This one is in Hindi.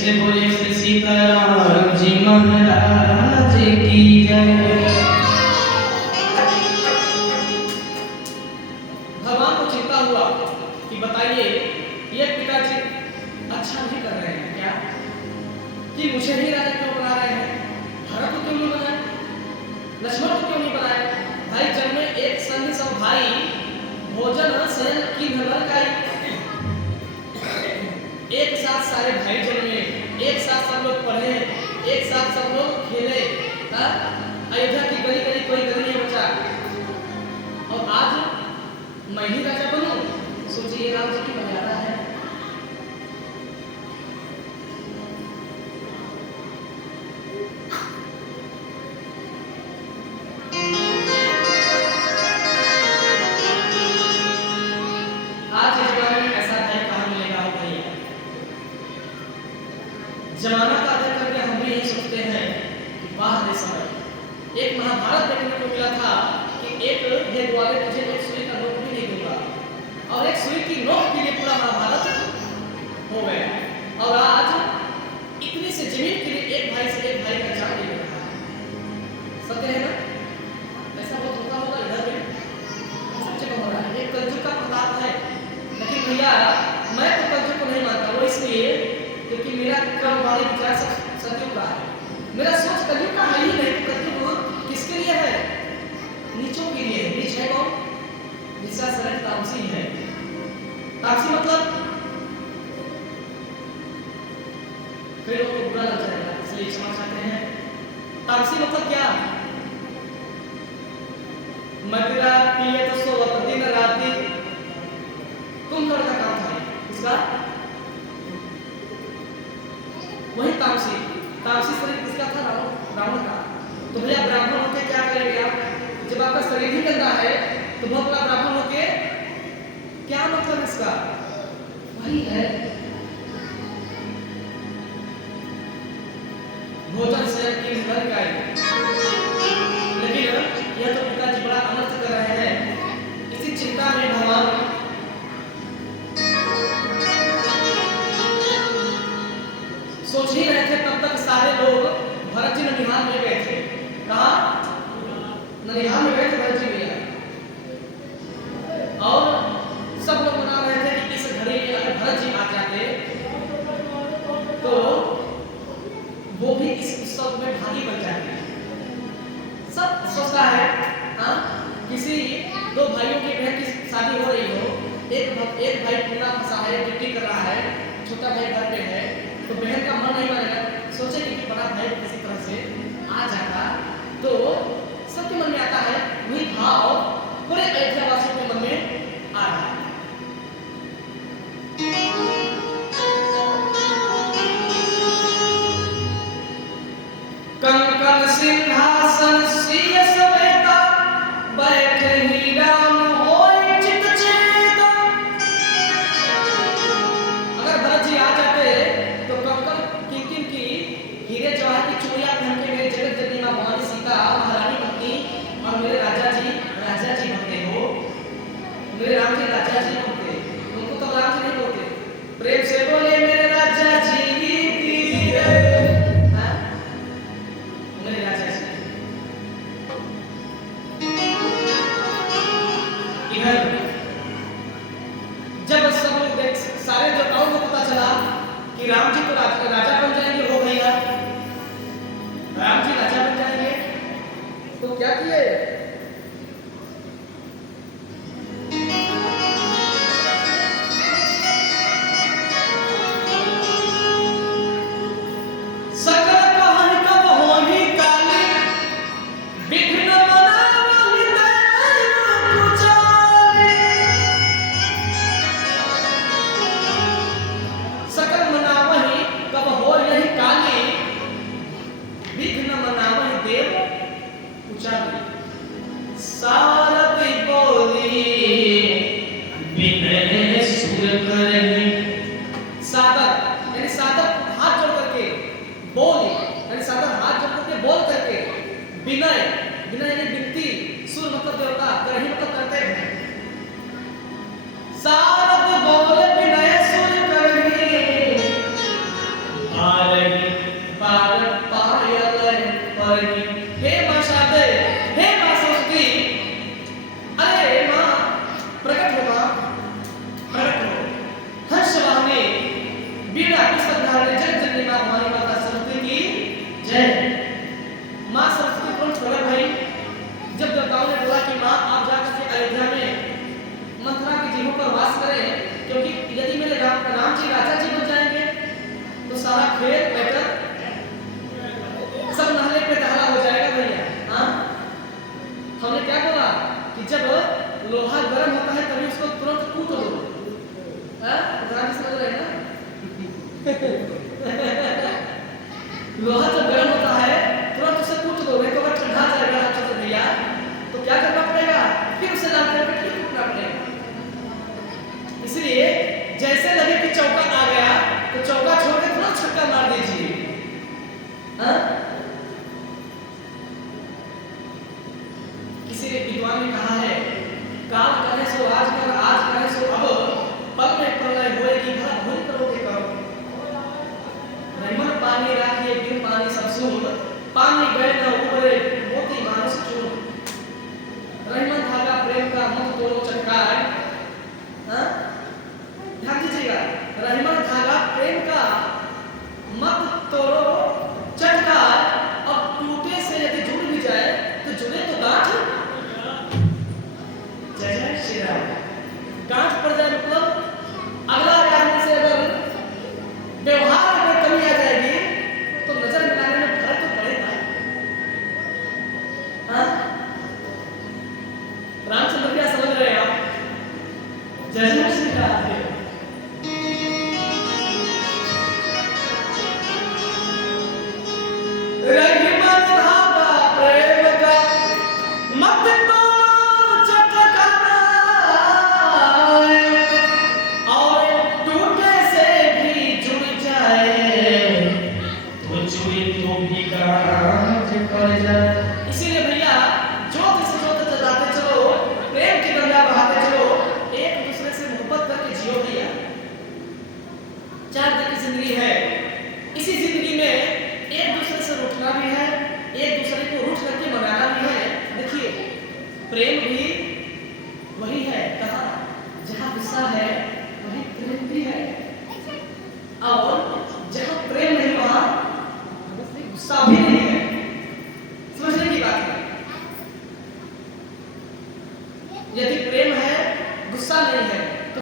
से बोले श्री सीताराम जी महाराज की जय। भगवान को चिंता हुआ कि बताइए ये पिताजी अच्छा नहीं कर रहे हैं क्या, कि मुझे ही राजा क्यों बना रहे हैं, भरत को क्यों नहीं बनाए, लक्ष्मण को क्यों नहीं बनाए। भाई जन्मे एक संग सब भाई, भोजन शयन की नगर का एक साथ सारे भाई जन्मे, एक साथ सब लोग पढ़े, एक साथ सब लोग खेले। अयोध्या की गली गली कोई गली नहीं बचा, और आज मैं ही राजा बनूं। सोचिए राम जी की मर्यादा है। आज के जमाने में ऐसा भाई कहाँ मिलेगा भाई। जमाना का आदर करके हम भी यही सोचते हैं कि वाह रे समय। एक महाभारत देखने को मिला था कि एक भेद वाले तुझे एक सुई का नोक भी नहीं दूंगा, और एक सुई की नोक के लिए पूरा महाभारत हो गया। और आज इतनी से जमीन के लिए एक भाई से एक भाई का जान ले रहा है। सत्य है ना? ऐसा बहुत होता होगा इधर भी, सच में हो रहा है। एक कलयुग का प्रताप है। लेकिन भैया मैं तो कलयुग को नहीं मानता, वो इसलिए क्योंकि मेरा कर्म वाले विचार सब सतयुग का है। मेरा सोच कलयुग का है ही नहीं। तो कलयुग किसके लिए है? नीचों के लिए। नीच है कौन? जिसका शरण तामसी है। तामसी मतलब कई लोगों को बुरा लग जाएगा, इसलिए क्षमा चाहते हैं। तामसी मतलब क्या? मदिरा पिए तो सोवत दिन राति कुंभकर्ण का काम था इसका, वही तामसी। तामसी शरीर किसका था? रावण का। तो भैया ब्राह्मण होके क्या करेंगे आप? जब आपका शरीर ही गंदा है तो बहुत बड़ा ब्राह्मण होके क्या मतलब इसका? वही है भोजन से की घर का। लेकिन यह तो पिताजी बड़ा अनर्थ कर रहे हैं। इसी चिंता में भगवान सोच ही रहे थे, तब तक सारे लोग भरत जी ननिहाल में गए थे। कहा? ननिहाल में गए थे भरत जी भैया, और सब लोग बना रहे थे कि इस घड़ी में अगर भरत जी आ जाते तो वो भी इस उत्सव में भागी बन जाते। सब सोचता है हाँ, किसी दो भाइयों की बहन की शादी हो रही हो, एक भाई पूरा फंसा है, ड्यूटी कर रहा है, छोटा भाई घर पे है, तो बहन का मन नहीं मानेगा। सोचे कि बड़ा भाई किसी तरह से आ जाता तो सबके मन में आता है, वही भाव पूरे अयोध्या वासियों के मन में आ रहा है। कंकन सिंहासन सिय समेता बैठे ही राम होय चित चेत। अगर भरत जी आ जाते तो कंकन किंकिन की हीरे जवाहर की चूड़ियां पहन के मेरे जगत जननी मां भवानी सीता महारानी बनती, और मेरे राजा जी बनते हो, मेरे राम जी राजा जी बनते। उनको तो राम जी नहीं बोलते, प्रेम से बोले मेरे राजा जी जब सब लोग देख, सारे देवताओं को पता चला कि राम जी तो राजा बन जाएंगे, हो भैया राम जी राजा बन जाएंगे, तो क्या किए? विनय, विनय यानी विनती, सुर मतलब देवता, करही मतलब करते हैं। सारद बोल विनय सुर करही लोहा गर्म होता है तभी उसको तुरंत कूट दो। हाँ, उदाहरण समझ रहे हैं ना? लोहा जब गर्म होता है तुरंत उसे कूट दो, नहीं तो अगर ठंडा जाएगा अच्छा से भैया तो क्या करना पड़ेगा, फिर उसे डाल करके फिर कूटना पड़ेगा। इसलिए जैसे लगे कि चौका आ गया तो चौका छोड़ के तुरंत छक्का मार दीजिए। हाँ? किसी विद्वान ने कहा है, काल कहे सो आज कर, आज कहे सो अब, पल में प्रलय होएगी भला भूल करोगे करो। रहीमन पानी राखिए बिन पानी सब सूर, पानी गए न उबरे मोती मानस चूर। रहीमन धागा प्रेम का मत तोड़ो चटकाए। हाँ? ध्यान दीजिएगा, रहीमन धागा प्रेम का मत तोड़ो चटकाए। अब टूटे से यदि जुड़ भी जाए तो जुड़े तो गांठ। जय जय श्री राम। गांठ पड़ जाए मतलब अगला आदमी से अगर व्यवहार में कमी आ जाएगी तो नजर मिलाने में फर्क तो पड़ेगा। हाँ? रामचंद्र क्या समझ रहे हैं आप? जय जय श्री राम। रहीमन धागा प्रेम का मत तोड़ो चटकाए, और टूटे से भी जुड़ जाए तो जुड़ी तो भी गांठ पड़ जाए। इसीलिए भैया जोत से जोत जलाते चलो, प्रेम की गंगा बहाते चलो, एक दूसरे से मोहब्बत करके जियो भैया। 4 दिन की जिंदगी है, इसी जिंदगी में एक दूसरे से रूठना भी है, एक दूसरे को रूठ करके मनाना भी है। देखिए प्रेम भी वही है, कहा जहाँ गुस्सा है वही प्रेम भी है, और जहाँ प्रेम नहीं वहाँ गुस्सा भी नहीं है। समझने की बात है। यदि प्रेम